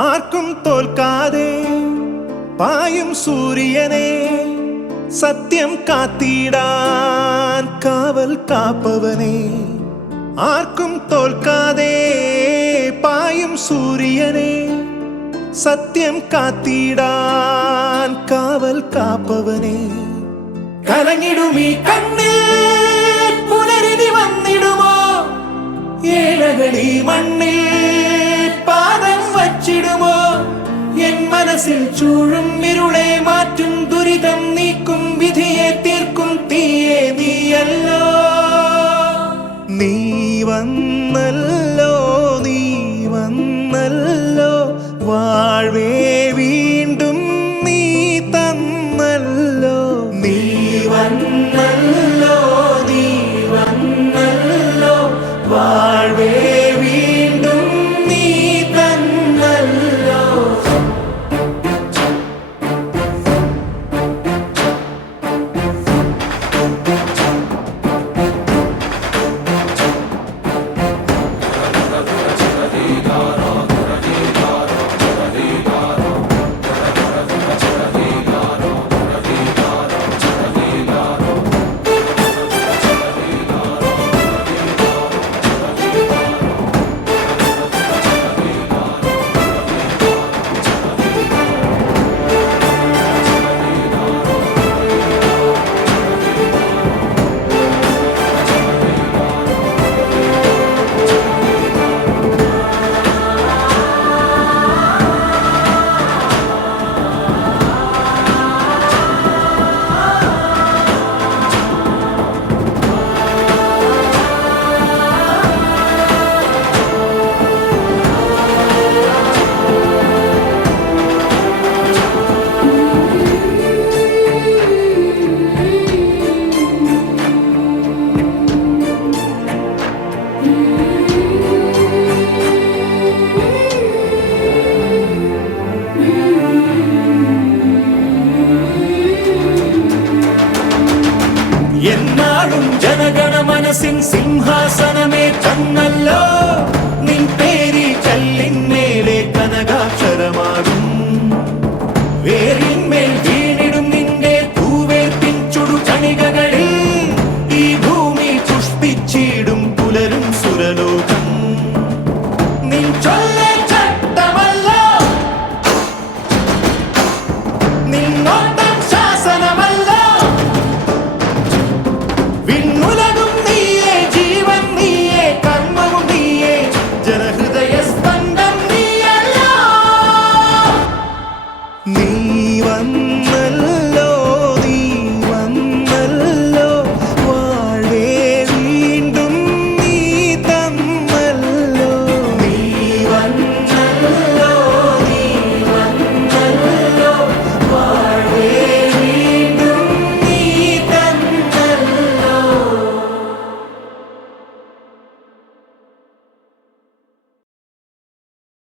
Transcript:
ആർക്കും തോൽക്കാതെ പായും സൂര്യനെ സത്യം കാത്തിടാൻ കാവൽ കാപ്പവനെ. ആർക്കും തോൽക്കാതെ പായും സൂര്യനെ സത്യം കാത്തിടാൻ കാവൽ കാപ്പവനെ. കലങ്ങിടുമീ കണ്ണിൽ പുലരിതി വന്നിടുമോ? ഏഴകളി മണ്ണിൽ പാദം വച്ചിടുമോ? എൻ മനസ്സിൽ ചൂഴും ഇരുളെ മാറ്റും ദുരിതം നീക്കും വിധിയെ തീർക്കും തീയെ നീയല്ലോ. നീ വന്നല്ലോ, നീ വന്നല്ലോ, വാഴ്വേ വീണ്ടും നീ തന്നല്ലോ. നീ വന്നല്ലോ, നീ വന്നല്ലോ, വാഴ്വേ വീണ്ടും നീ തന്നല്ലോ. എന്നാളും ജനഗണ മനസ്സിൻ സിംഹാസനമേ തന്നല്ലോ. നിൻ പേരി കല്ലിന്മേലെ കനകാക്ഷരമാകും. വേരിന്മേൽ വീണിടും നിന്റെ പൂവേർപ്പിൻ ചുടു കണികകളിൽ ഈ ഭൂമി പുഷ്പിച്ചിടും പുലരും സുരലോകം.